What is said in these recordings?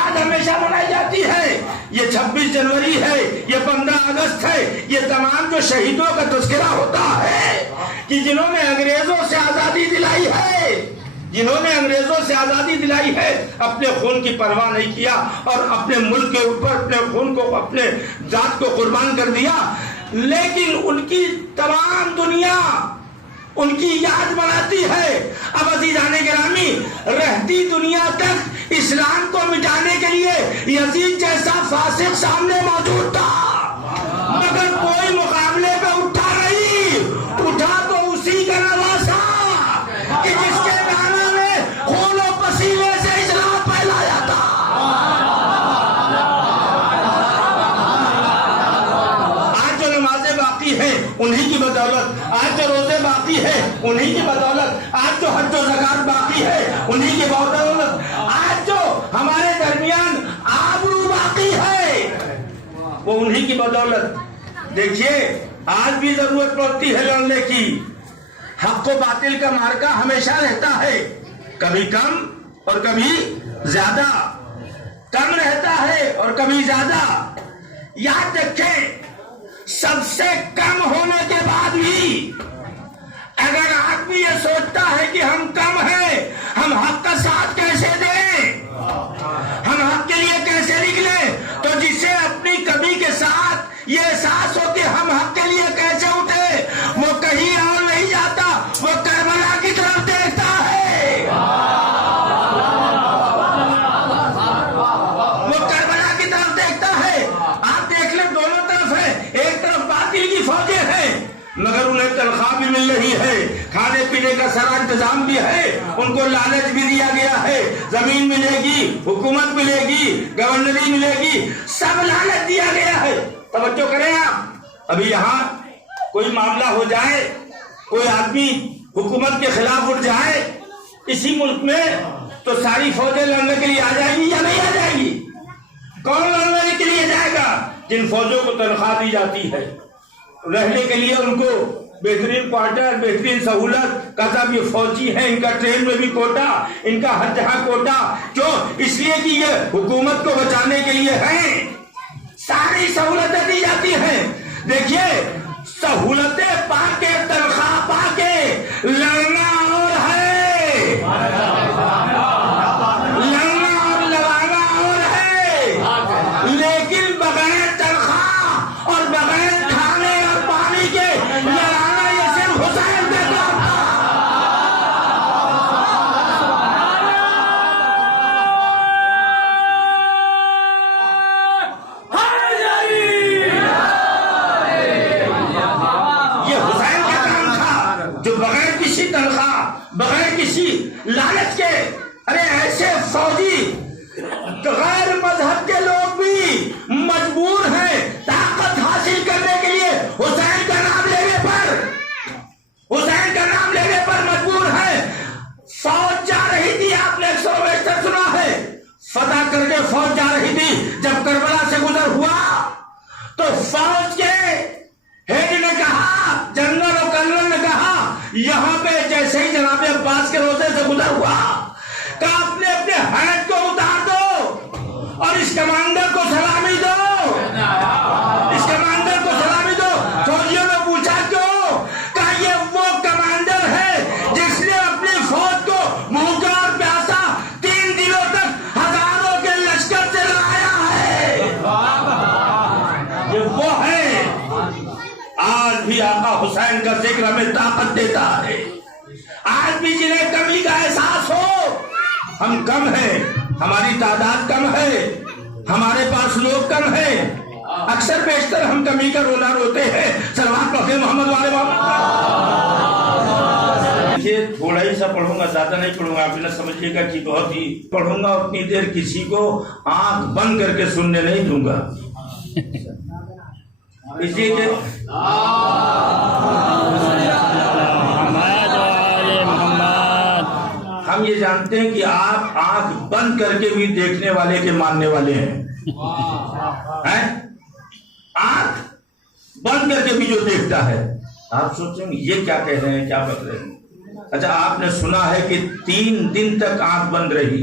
یاد ہمیشہ منائی جاتی ہے. یہ 26 جنوری ہے, یہ 15 اگست ہے, یہ تمام جو شہیدوں کا تذکرہ ہوتا ہے کہ جنہوں نے انگریزوں سے آزادی دلائی ہے, جنہوں نے انگریزوں سے آزادی دلائی ہے, اپنے خون کی پرواہ نہیں کیا اور اپنے ملک کے اوپر اپنے خون کو, اپنے ذات کو قربان کر دیا. لیکن ان کی تمام دنیا ان کی یاد مناتی ہے. اب عزیزان گرامی, رہتی دنیا تک اسلام کو مٹانے کے لیے یزید جیسا فاسق سامنے موجود تھا, مگر کوئی مقابلے پہ اٹھا نہیں. اٹھا تو اسی کا نواسا کہ جس کے نانا میں خون و پسینے سے اسلام پھیلایا تھا. آج جو نمازیں باقی ہیں انہی کی بدولت, آج جو روزے باقی ہے انہی کی بدولت, آج جو حج و زکات باقی ہے انہی کی بدولت, آج جو ہمارے درمیان آبرو باقی ہے وہ انہی کی بدولت. دیکھیے آج بھی ضرورت پڑتی ہے لڑنے کی. حق و باطل کا مارکا ہمیشہ رہتا ہے, کبھی کم اور کبھی زیادہ, کم رہتا ہے اور کبھی زیادہ. یاد رکھیں, سب سے کم ہونے کے بعد بھی اگر آدمی یہ سوچتا ہے کہ ہم کم ہیں, ہم حق کا ساتھ کیسے دیں, ہم حق کے لیے کیسے نکلیں, تو جسے اپنی کمی کے ساتھ یہ احساس ہو کہ ہم حق کے لیے کیسے اٹھے, وہ کہیں اور نہیں جاتا, وہ کربلا کی طرف دیکھتا ہے. وہ کربلا کی طرف دیکھتا ہے. آپ دیکھ لیں دونوں طرف ہے, ایک طرف باطل کی فوجیں ہیں مگر انہیں تنخواہ بھی مل رہی ہے, کھانے پینے کا سارا انتظام بھی ہے, ان کو لالچ بھی دیا گیا ہے, زمین ملے گی, حکومت ملے گی, گورنری ملے گی, سب لالچ دیا گیا ہے. توجہ کریں آپ, ابھی یہاں کوئی معاملہ ہو جائے, کوئی آدمی حکومت کے خلاف اٹھ جائے اسی ملک میں, تو ساری فوجیں لڑنے کے لیے آ جائیں گی یا نہیں آ جائیں گی؟ کون لڑنے کے لیے جائے گا؟ جن فوجوں کو تنخواہ دی جاتی ہے, رہنے کے لیے ان کو بہترین کوارٹر, بہترین سہولت, کہتا بھی فوجی ہیں, ان کا ٹرین میں بھی کوٹا, ان کا ہر جہاں کوٹا. کیوں؟ اس لیے کہ یہ حکومت کو بچانے کے لیے ہیں, ساری سہولتیں دی جاتی ہیں. دیکھیے سہولتیں پا کے, تنخواہ پا کے لڑنا اور ہے, لڑنا اور لڑانا اور ہے, لیکن بغیر تنخواہ اور بغیر کھانے اور پانی کے لڑانا یہ صرف حسین کا کام تھا. یہ حسین کا کام تھا جو بغیر کسی تنخواہ, بغیر کسی لالچ کے, ارے ایسے فوجی غیر مذہب کے لوگ بھی مجبور ہیں طاقت حاصل کرنے کے لیے حسین کا نام لینے پر, حسین کا نام لینے پر مجبور ہیں. فوج جا رہی تھی, آپ نے 172 سنا ہے, فتح کر کے فوج جا رہی تھی, جب کربلا سے گزر ہوا تو فوج کے ہیڈ نے کہا, جنرل اور کرنل نے کہا, یہاں پہ جیسے ہی جناب عباس کے روزے سے گزر ہوا کہا اپنے اپنے ہیڈ کو اتار دو اور اس کمانڈر کو سلامی دو, اس کمانڈر کو سلامی دو. فوجیوں نے پوچھا کیوں؟ کہا یہ وہ کمانڈر ہے جس نے اپنی فوج کو بھوکا اور پیاسا 3 دنوں تک ہزاروں کے لشکر سے لڑایا ہے. یہ وہ ہے. آج بھی آقا حسین کا ذکر ہمیں طاقت دیتا ہے. آج بھی جنہیں کمی کا احساس ہو, ہم کم ہیں, ہماری تعداد کم ہے, ہمارے پاس لوگ کم ہیں, اکثر بیشتر ہم کمی کا رونا روتے ہیں. سلوات پڑھیں محمد والے محمد. یہ تھوڑا ہی سا پڑھوں گا, زیادہ نہیں پڑھوں گا, آپ نہ سمجھیے گا کہ بہت ہی پڑھوں گا. اتنی دیر کسی کو آنکھ بند کر کے سننے نہیں دوں گا. اس لیے کہ ہم یہ جانتے ہیں کہ آپ آنکھ بند کر کے بھی دیکھنے والے کے ماننے والے ہیں. آنکھ بند کر کے بھی جو دیکھتا ہے, آپ سوچیں گے یہ کیا کہہ رہے ہیں, کیا بک رہے ہیں. اچھا آپ نے سنا ہے کہ 3 دن تک آنکھ بند رہی,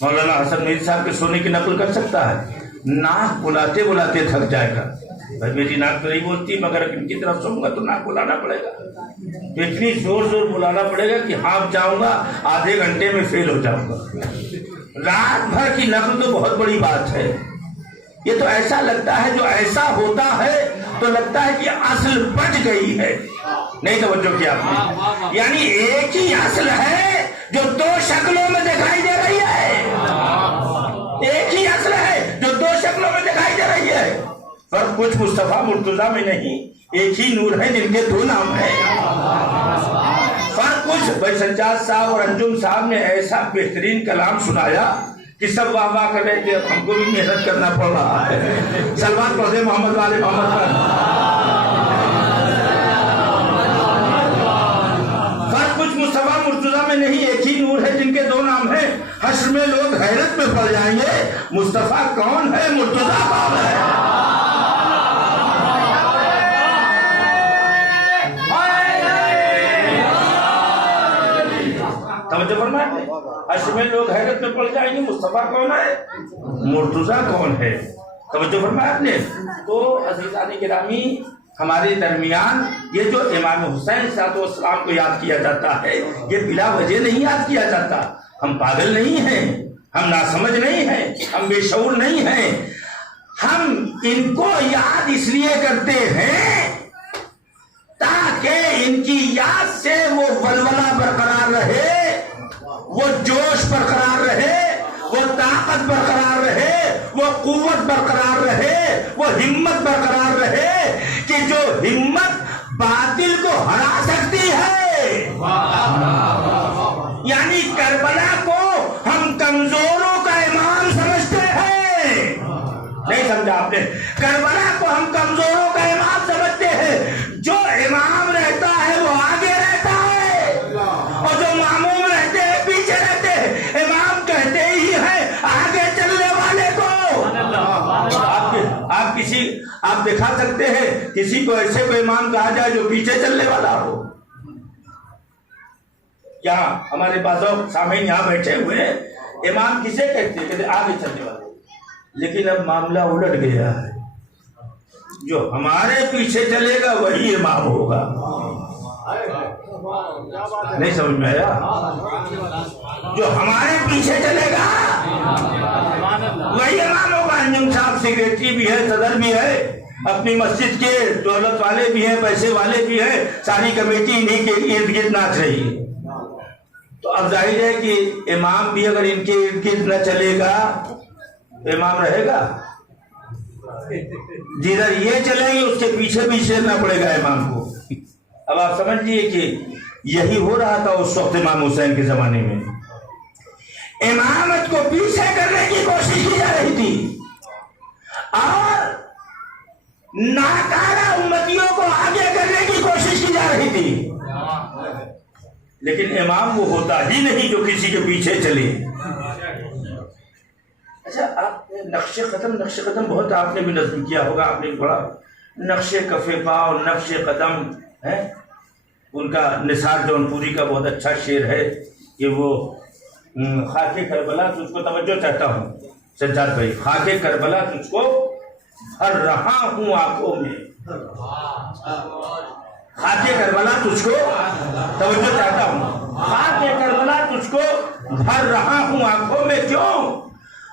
مولانا حسن میری صاحب کے سونے کی نقل کر سکتا ہے؟ ناک بلاتے بلاتے تھک جائے گا. بھائی میری ناک تو نہیں بولتی مگر ان کی طرف سنوں گا تو ناک بلانا پڑے گا. تو اتنی زور زور بلانا پڑے گا کہ ہانپ جاؤں گا, آدھے گھنٹے میں فیل ہو جاؤں گا. رات بھر کی نقل تو بہت بڑی بات ہے. یہ تو ایسا لگتا ہے, جو ایسا ہوتا ہے تو لگتا ہے کہ اصل بچ گئی ہے. نہیں توجہ کیا آپ نے؟ یعنی ایک ہی اصل ہے جو دو شکلوں میں دکھائی دے رہی ہے. ایک ہی اصل ہے جو دو شکلوں میں دکھائی دے رہی ہے. پر کچھ مصطفیٰ مرتضیٰ میں نہیں, ایک ہی نور ہے جن کے دو نام ہیں. پر کچھ بھائی سجاد صاحب اور انجم صاحب نے ایسا بہترین کلام سنایا کہ سب واہ واہ کر رہے تھے. ہم کو بھی محنت کرنا پڑ رہا ہے. سلمان پڑھے محمد والے محمد پر کچھ مصطفیٰ مرتضیٰ میں نہیں, ایک ہی نور ہے جن کے دو نام ہیں. حشر میں لوگ حیرت میں پڑ جائیں گے, مصطفیٰ کون ہے, مرتضیٰ کون ہے. توجہ فرمائیں, حشر میں لوگ حیرت میں پڑ جائیں گے, مصطفیٰ کون ہے, مرتضیٰ کون ہے. توجہ فرمایا آپ نے. تو عزیزان گرامی, ہمارے درمیان یہ جو امام حسین صاحب السلام کو یاد کیا جاتا ہے, یہ بلا وجہ نہیں یاد کیا جاتا. ہم پاگل نہیں ہیں, ہم ناسمجھ نہیں ہیں, ہم بے شعور نہیں ہیں. ہم ان کو یاد اس لیے کرتے ہیں تاکہ ان کی یاد سے وہ ولولہ برقرار رہے, وہ جوش برقرار رہے, وہ طاقت برقرار رہے, وہ قوت برقرار رہے, وہ ہمت برقرار رہے کہ جو ہمت باطل کو ہرا سکتی ہے. یعنی کربلا کو ہم کمزوروں کا امام سمجھتے ہیں. نہیں سمجھا آپ نے؟ کربلا کو ہم کمزوروں کا امام سمجھتے ہیں. جو امام رہتا ہے وہ آگے رہتا ہے, اور جو معموم رہتے ہیں پیچھے رہتے ہیں. امام کہتے ہی ہیں آگے چلنے والے کو. آپ دکھا سکتے ہیں کسی کو ایسے کوئی امام کہا جائے جو پیچھے چلنے والا ہو؟ یہاں ہمارے بازو سامعین یہاں بیٹھے ہوئے ہیں, امام کسے کہتے ہیں؟ آگے چلنے والے. لیکن اب معاملہ الٹ گیا ہے, جو ہمارے پیچھے چلے گا وہی امام ہوگا. نہیں سمجھ میں آیا؟ جو ہمارے پیچھے چلے گا وہی امام ہوگا. انجم صاحب سیکریٹری بھی ہے, صدر بھی ہے, اپنی مسجد کے دولت والے بھی ہیں, پیسے والے بھی ہیں, ساری کمیٹی انہیں کے ارد گرد ناچ رہی ہے. تو اب ظاہر ہے کہ امام بھی اگر ان کے ارد گرد نہ چلے گا تو امام رہے گا. جدھر یہ چلیں گے اس کے پیچھے بھی چلنا پڑے گا امام کو. اب آپ سمجھ لیے کہ یہی ہو رہا تھا اس وقت امام حسین کے زمانے میں. امامت کو پیچھے کرنے کی کوشش کی جا رہی تھی اور ناکارہ امتیوں کو آگے کرنے کی کوشش کی جا رہی تھی. لیکن امام وہ ہوتا ہی نہیں جو کسی کے پیچھے چلے. اچھا, آپ نے نقش قدم بہت آپ نے بھی نظم کیا ہوگا, آپ نے پڑھا. نقش کف پا اور نقش قدم ہے, ان کا نثار جونپوری کا بہت اچھا شعر ہے کہ وہ خاک کربلا تجھ کو, توجہ چاہتا ہوں سجاد بھائی, خاک کربلا تجھ کو بھر رہا ہوں آنکھوں میں. خاک کربلا تجھ کو, توجہ چاہتا ہوں, خاک کربلا تجھ کو بھر رہا ہوں آنکھوں میں. کیوں؟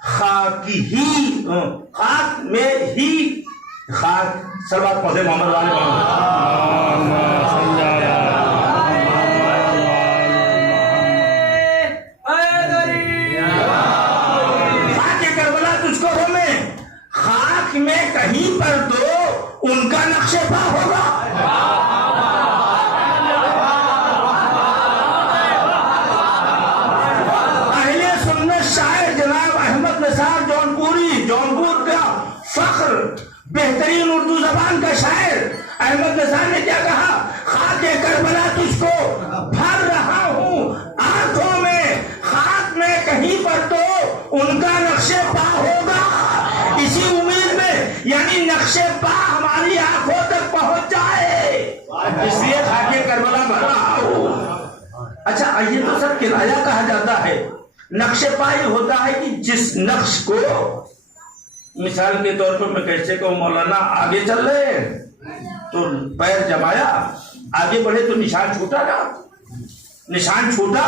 خاک میں ہی خاک. صلوات پڑھے محمد والے محمد. میں کہیں پر تو ان کا نقش پا ہوگا. اہل سنت شاعر جناب احمد نثار جونپور کا فخر, بہترین اردو زبان کا شاعر احمد نثار نے کیا کہا؟ خاک کربلا تجھ کو بھر رہا ہوں آنکھوں میں, خاک میں کہیں پر تو ان کا نقش پا ہوگا. اسی امید میں, یعنی نقش پا ہماری آنکھوں تک پہنچ جائے, اس لیے خاک کربلا بھر رہا ہوں. اچھا, یہ تو سب کنایا کہا جاتا ہے. نقش پائی ہوتا ہے کہ جس نقش کو مثال کے طور پر میں کیسے کہوں مولانا آگے چل رہے ہیں تو پیر جمایا آگے بڑھے تو نشان چھوٹا نا، نشان چھوٹا،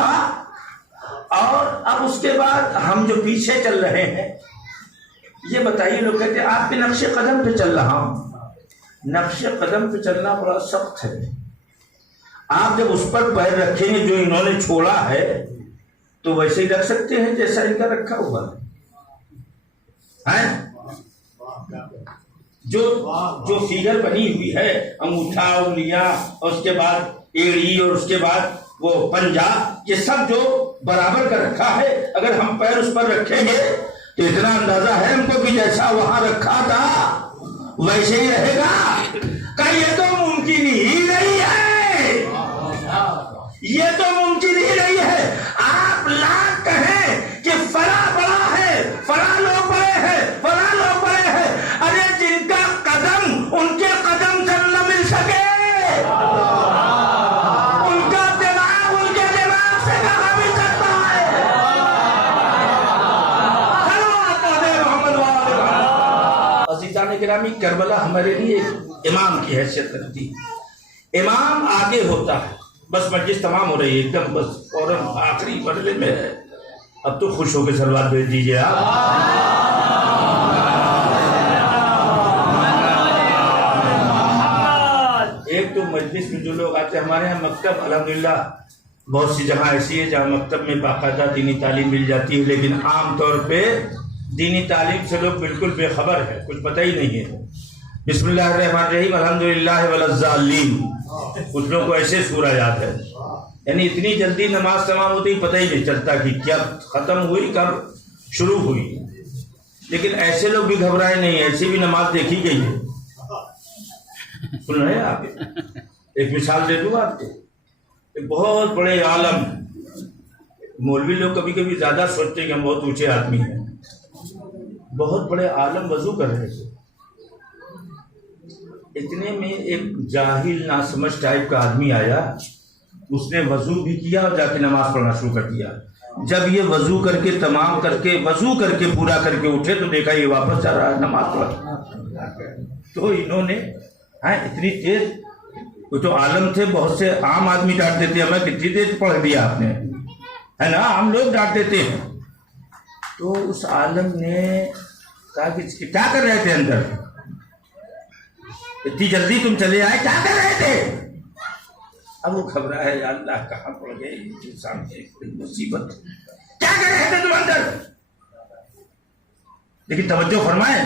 اور اب اس کے بعد ہم جو پیچھے چل رہے ہیں یہ بتائیے، لوگ کہتے ہیں آپ کے نقش قدم پہ چل رہا ہوں. نقش قدم پہ چلنا بڑا سخت ہے. آپ جب اس پر پیر رکھیں گے جو انہوں نے چھوڑا ہے تو ویسے ہی رکھ سکتے ہیں جیسا ان کا رکھا ہوا ہے. جو فیگر بنی ہوئی ہے، انگوٹھا، انگلیاں، اور اس کے بعد ایڑی، اور اس کے بعد وہ پنجہ، یہ سب جو برابر کا رکھا ہے، اگر ہم پیر اس پر رکھیں گے تو اتنا اندازہ ہے ہم کو کہ جیسا وہاں رکھا تھا ویسے ہی رہے گا. کہ یہ تو ممکن ہی نہیں ہے، یہ تو ممکن ہی نہیں ہے. آپ لاکھ کہیں کہ فلاں بڑا ہے، فلاں لوگ بڑے ہیں، فلاں لوگ بڑے ہیں، ارے جن کا قدم ان کے قدم سے نہ مل سکے، ان کا دماغ ان کے دماغ سے کہاں مل سکتا ہے. عزیزان گرامی، کربلا ہمارے لیے امام کی حیثیت رکھتی ہے. امام آگے ہوتا ہے. بس مجلس تمام ہو رہی ہے ایک دم، بس فوراً آخری مرحلے میں ہے. اب تو خوش ہو کے صلوات بھیج دیجیے آپ. ایک تو مجلس میں جو لوگ آتے ہیں، ہمارے یہاں مکتب الحمدللہ بہت سی جگہ ایسی ہے جہاں مکتب میں باقاعدہ دینی تعلیم مل جاتی ہے، لیکن عام طور پہ دینی تعلیم سے لوگ بالکل بے خبر ہے، کچھ پتہ ہی نہیں ہے. بسم اللہ الرحمن الرحیم الحمدللہ والضالین، کچھ لوگوں کو ایسے سورہ یاد ہے، یعنی اتنی جلدی نماز تمام ہوتی ہی پتہ ہی نہیں چلتا کہ کب ختم ہوئی کب شروع ہوئی. لیکن ایسے لوگ بھی گھبرائے نہیں، ایسی بھی نماز دیکھی گئی ہے. سن رہے ہیں آپ؟ ایک مثال دے دوں آپ کو. ایک بہت بڑے عالم، مولوی لوگ کبھی کبھی زیادہ سوچتے ہیں کہ ہم بہت اونچے آدمی ہیں. بہت بڑے عالم وضو کر رہے تھے، اتنے میں ایک جاہل ناسمجھ ٹائپ کا آدمی آیا، اس نے وضو بھی کیا اور جا کے نماز پڑھنا شروع کر دیا. جب یہ وضو کر کے تمام کر کے وضو کر کے پورا کر کے اٹھے تو دیکھا یہ واپس جا رہا ہے نماز پڑھ. تو انہوں نے اتنی تیز، وہ تو عالم تھے، بہت سے عام آدمی ڈانٹ دیتے ہیں ہمیں کتنی تیز پڑھ دیا آپ نے، ہے نا، ہم لوگ ڈانٹ دیتے ہیں. تو اس عالم نے کہا کہ کیا کر رہے تھے اندر، اتنی جلدی تم چلے آئے، کیا کر رہے تھے؟ اب وہ گھبرا ہے، یا اللہ کہاں پڑ گئے سامنے بڑی مصیبت، کیا کر رہے تھے تم اندر؟ لیکن توجہ فرمائیں،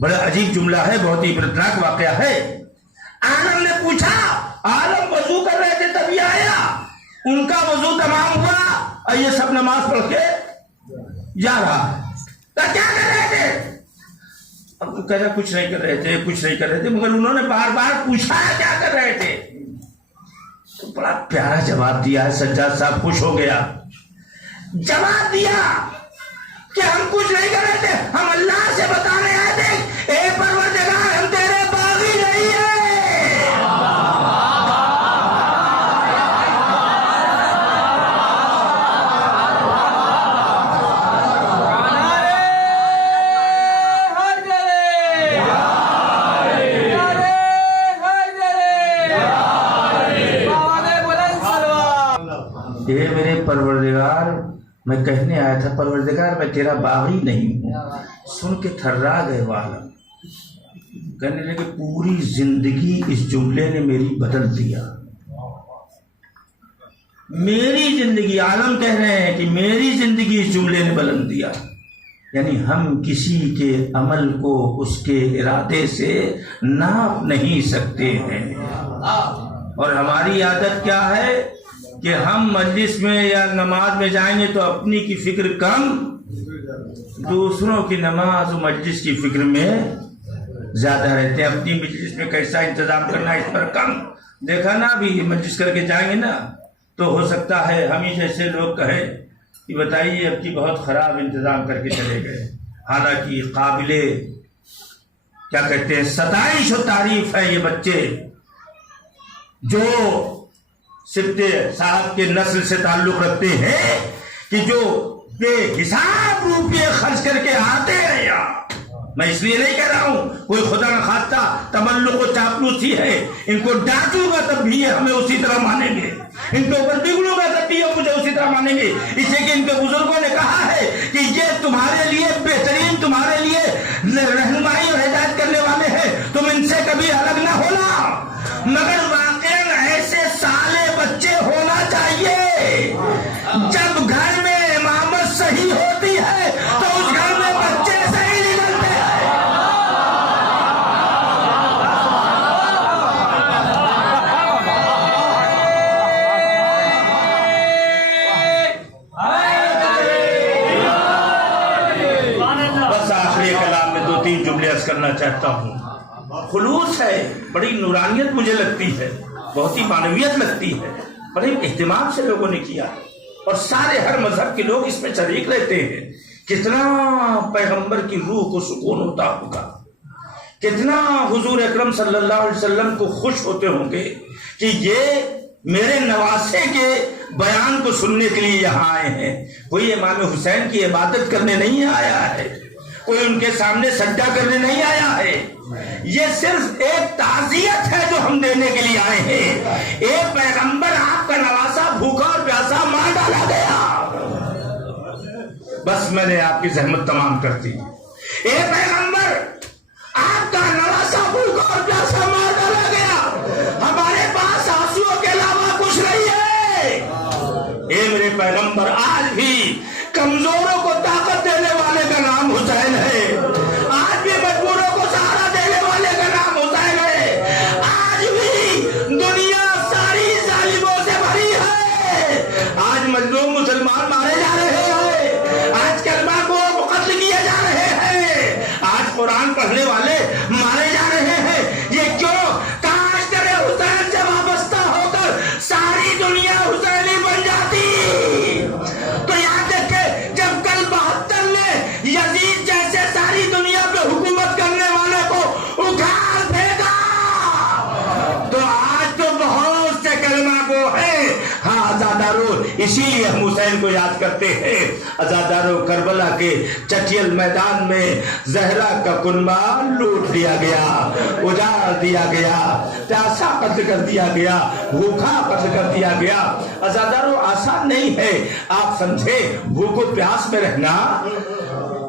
بڑا عجیب جملہ ہے، بہت ہی عبرتناک واقعہ ہے. عالم نے پوچھا، عالم وضو کر رہے تھے تبھی آیا، ان کا وضو تمام ہوا اور یہ سب نماز پڑھ کے جا رہا ہے، تو کیا کر رہے تھے؟ اب تو کہہ رہا کچھ نہیں کر رہے تھے، کچھ نہیں کر رہے تھے، مگر انہوں نے بار بار پوچھا کیا کر رہے تھے. تو بڑا پیارا جواب دیا ہے. سجاد صاحب خوش ہو گیا، جواب دیا کہ ہم کچھ نہیں کر رہے تھے، ہم اللہ سے بتانے آئے تھے، اے پروردگار ہم تیرے باغی نہیں ہیں. اے میرے پروردگار، میں کہنے آیا تھا پروردگار میں تیرا باغی نہیں ہوں. سن کے تھرا گئے وہ عالم، کہنے لگے پوری زندگی اس جملے نے میری بدل دیا. میری زندگی، عالم کہہ رہے ہیں کہ میری زندگی اس جملے نے بدل دیا. یعنی ہم کسی کے عمل کو اس کے ارادے سے ناپ نہیں سکتے ہیں. اور ہماری عادت کیا ہے کہ ہم مجلس میں یا نماز میں جائیں گے تو اپنی کی فکر کم، دوسروں کی نماز و مجلس کی فکر میں زیادہ رہتے ہیں. اپنی مجلس میں کیسا انتظام کرنا اس پر کم. دیکھا نا، ابھی مجلس کر کے جائیں گے نا تو ہو سکتا ہے ہم ہی جیسے لوگ کہیں کہ بتائیے اب کی بہت خراب انتظام کر کے چلے گئے. حالانکہ قابل کیا کہتے ہیں ستائش و تعریف ہے یہ بچے جو سبتے صاحب کے نسل سے تعلق رکھتے ہیں کہ جو بے حساب روپے خرچ کر کے آتے ہیں یہاں. میں اس لیے نہیں کہہ رہا ہوں کوئی خدا نخواستہ تملق و چاپلوسی ہے. ان کو ڈانٹوں گا تب بھی یہ ہمیں اسی طرح مانیں گے, ان کے اوپر بگڑوں گا تب بھی یہ مجھے اسی طرح مانیں گے. اس لیے کہ ان کے بزرگوں نے کہا ہے کہ یہ تمہارے لیے بہترین, تمہارے لیے رہنمائی اور ہدایت کرنے والے ہیں, تم ان سے کبھی الگ نہ ہونا. مگر واقعاً ایسے سالے بچے ہونا چاہیے. جب گھر میں امامت صحیح ہوتی ہے تو اس گھر میں بچے صحیح نکلتے ہیں. بس آخری کلام میں 2-3 جملے عرض کرنا چاہتا ہوں. خلوص ہے, بڑی نورانیت مجھے لگتی ہے, بہت ہی معنویت لگتی ہے, بڑے اہتمام سے لوگوں نے کیا اور سارے ہر مذہب کے لوگ اس میں شریک رہتے ہیں. کتنا پیغمبر کی روح کو سکون ہوتا ہوگا, کتنا حضور اکرم صلی اللہ علیہ وسلم کو خوش ہوتے ہوں گے کہ یہ میرے نواسے کے بیان کو سننے کے لیے یہاں آئے ہیں. کوئی امام حسین کی عبادت کرنے نہیں آیا ہے, کوئی ان کے سامنے سجدہ کرنے نہیں آیا ہے. یہ صرف ایک تعزیت ہے جو ہم دینے کے لیے آئے ہیں. ایک پیغمبر آپ کا نواسا بھوکا اور پیاسا مار ڈالا گیا, بس میں نے آپ کی زحمت تمام کر دی. ایک پیغمبر آپ کا نواسا بھوکا اور پیاسا مار ڈالا گیا, ہمارے پاس آنسوؤں کے علاوہ کچھ نہیں ہے. اے میرے پیغمبر, آج بھی کمزوروں کو طاقت دینے والے کا نام حسین ہے, آج بھی مجبوروں کو سہارا دینے والے کا نام حسین ہے, آج بھی دنیا ساری ظالموں سے بھری ہے. آج مظلوم مسلمان مارے جا رہے ہیں, آج کلمہ کو قتل کیے جا رہے ہیں, آج قرآن پڑھنے والے مارے جا رہے ہیں. یہ کیوں؟ کاش کرے حسین سے وابستہ ہو کر ساری دنیا حسینی بن جاتی. تو یاد رکھے, جب کل 72 نے یزید جیسے ساری دنیا پہ حکومت کرنے والے کو اکھاڑ پھینکا, تو آج تو بہت سے کلمہ کو ہے. ہاں عزادارو, اسی لیے ہم حسین کو یاد کرتے ہیں. عزادارو, کربلا کے چٹیل میدان میں زہرا کا کنبہ لوٹ دیا گیا, اجاڑ دیا گیا, پیاسا قتل کر دیا گیا, بھوکا قتل کر دیا گیا. عزادارو, آسان نہیں ہے. آپ سمجھے, بھوک و پیاس میں رہنا,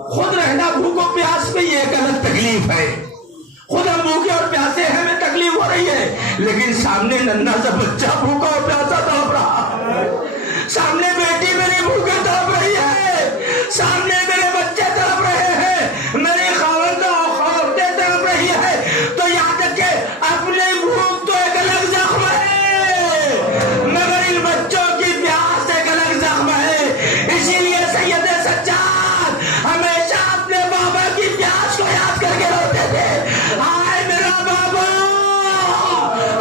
خود رہنا بھوک و پیاس میں, یہ ایک الگ تکلیف ہے. خود ہم بھوکے اور پیاسے ہیں, ہمیں تکلیف ہو رہی ہے, لیکن سامنے ننھا سا بچہ بھوکا اور پیاسا تڑپ رہا ہے, سامنے بیٹی میری بھوکے تڑپ رہی ہے, سامنے میرے بچے تڑپ رہے ہیں, میری خاوند اور عورتیں تڑپ رہی ہے. تو یاد رکھے, اپنے بھوک تو ایک الگ زخم ہے, مگر ان بچوں کی پیاس ایک الگ زخم ہے. اسی لیے سید سجاد ہمیشہ اپنے بابا کی پیاس کو یاد کر کے روتے تھے. ہائے میرا بابا,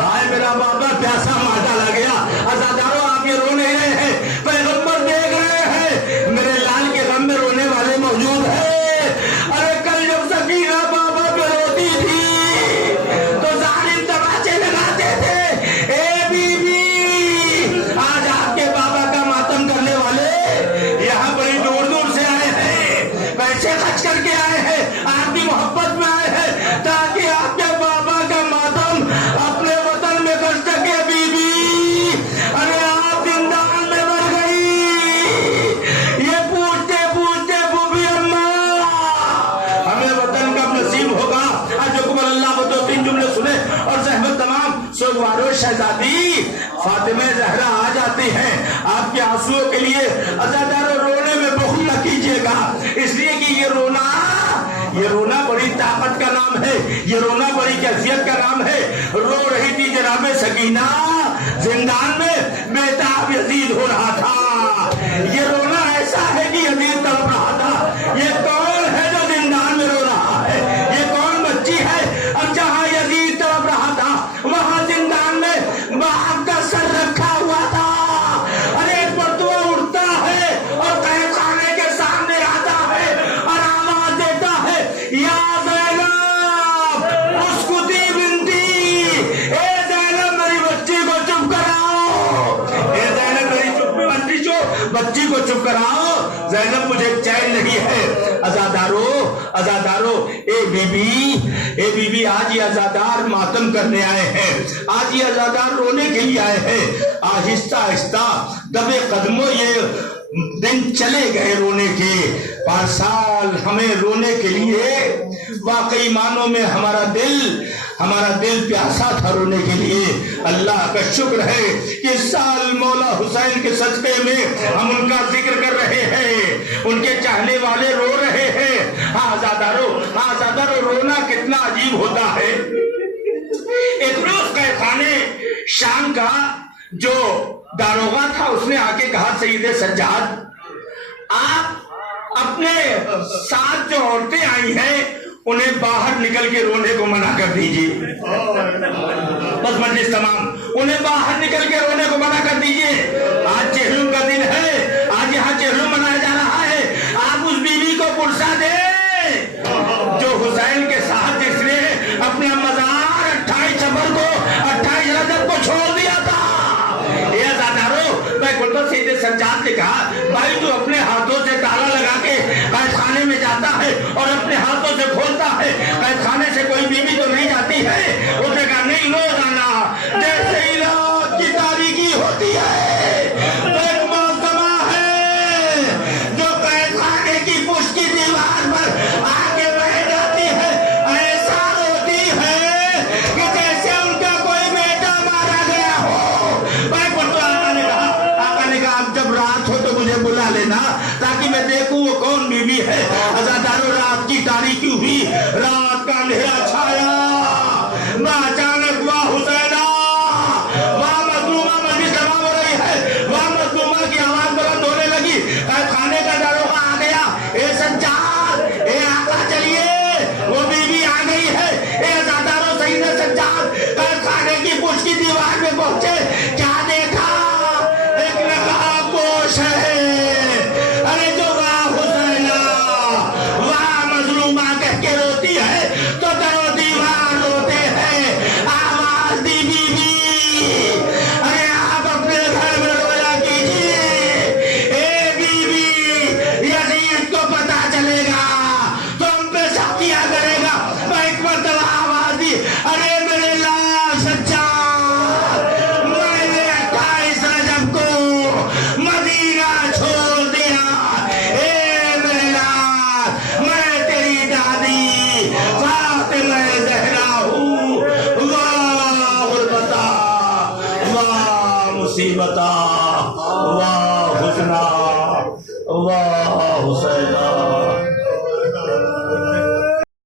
ہائے میرا بابا, پیاسا مار ڈالا گیا. عزادارو, آپ یہ رو نہیں رہے ہیں, پیغمبر دیکھ رہے ہیں. میرے لال کے غم میں رونے والے موجود ہیں. ارے کل جب سکینہ بابا پہ روتی تھی تو ظالم تماچے لگاتے تھے. اے بی بی, آج آپ کے بابا کا ماتم کرنے والے یہاں بڑی دور دور سے آئے ہیں, پیسے خرچ کر کے آئے ہیں, آپ کی محبت میں آئے ہیں, تاکہ آپ کے بابا کا ماتم اپنے وطن میں کر سکے. بی بی, ارے آپ زندان میں مر گئی. یہ پوچھتے پوچھتے بوبی اماں, ہمیں وطن کب نصیب ہوگا؟ آج حکم اللہ وہ 2-3 جملے سنے اور زحمت تمام. سوگوارو شہزادی فاطمہ زہرا آ جاتی ہیں آپ کے آنسوؤں کے لیے. عزادارو, رونے میں بخل نہ کیجیے گا, اس لیے کہ یہ رونا بڑی طاقت کا نام ہے, یہ رونا بڑی کیفیت کا نام ہے. رو رہی تھی جناب سکینہ زندان میں, بیتاب یزید ہو رہا تھا. یہ رونا ایسا ہے کہ یزید تڑپ رہا تھا. یہ کون ہے جو زندان میں رو رہا ہے؟ یہ کون بچی ہے؟ اب جہاں یزید تڑپ رہا تھا وہاں زندان میں باپ کا سر رکھا ہوا تھا. ارے ایک مرتبہ اٹھتا ہے اور قید خانے کے سامنے آتا ہے اور آواز دیتا ہے, یا زینب اسکتی بنتی, اے زینب میری بچی کو چپ کراؤ, اے زینب میری بچی کو چپ کراؤ. اے بی بی آج یہ عزادار ماتم کرنے آئے ہیں, آج یہ عزادار رونے کے لیے آئے ہیں. آہستہ آہستہ دبے قدموں یہ دن چلے گئے رونے کے. 5 سال ہمیں رونے کے لیے واقعی معنوں میں ہمارا دل پیاسا تھا رونے کے لیے. اللہ کا شکر ہے کہ اس سال مولا حسین کے صدقے میں ہم ان کا ذکر کر رہے ہیں, ان کے چاہنے والے رو رہے ہیں. آزادارو رونا کتنا عجیب ہوتا ہے. ایک روز قید خانے شام کا جو داروغہ تھا اس نے آ کے کہا سید سجاد آپ اپنے ساتھ جو عورتیں آئی ہیں انہیں باہر نکل کے رونے کو منع کر دیجیے. بس مجلس تمام, انہیں باہر نکل کے رونے کو منع کر دیجیے. آج چہلم کا دن ہے, آج یہاں چہلم منایا جا رہا ہے. آپ اس بیوی کو پرسا دیں جو حسین کے ساتھ جس نے اپنا مزار 28 صفر کو 28 رجب کو چھوڑ دیا تھا. یہ عزادارو میں گلبت سید سجاد نے کہا بھائی تو اپنے ہاتھوں سے تالا لگا کے قید خانے میں جاتا ہے اور اپنے ہاتھوں سے کھولتا ہے, قید خانے سے کوئی بیوی تو نہیں جاتی ہے. اس نے کہا نہیں روزانہ جیسے علاج کی تاریکی ہوتی ہے تو ایک محکمہ ہے جو قید خانے کی پشت کی دیوار پر آگے بیٹھ جاتی ہے. ایسا روتی ہے کہ جیسے ان کا کوئی بیٹا مارا گیا ہو. بھائی آقا نے کہا اب جب رات ہو تو مجھے بلا لینا تاکہ میں دیکھوں وہ کون بیوی ہے. عزادارو رات کی تاریکی ہوئی, رات کا اندھیرا چھایا. اچانک واہ حسینہ, واہ مظلومہ, مجلس تمام ہو رہی ہے, واہ مظلومہ کی آواز بلند ہونے لگی. قید خانے کا داروغہ آ گیا. اے سجاد, اے آقا چلیے, وہ بیوی آ گئی ہے. اے عزادارو سید سجاد قید خانے کی پشت کی دیوار میں پہنچے. کیا دیکھا؟ ایک نقاب پوش ہے. ارے جو واہ حسینہ, واہ مظلومہ کہہ کے روتی ہے تو درو دیوار روتے ہیں. آواز دی بی بی, ارے آپ اپنے گھر میں رویا کیجیے. اے بی بی, یزید کو پتا چلے گا تو ہم پہ سختیاں کرے گا. میں ایک مرتبہ آواز دی, ارے میرے لال سجاد, میں نے 28 رجب کو مدینہ چھوڑ دیا. اے میرے لال, میں تیری دادی فاطمہ زہرا ہوں. واہ غربتا, واہ مصیبتا, واہ حزنا, واہ حسینہ.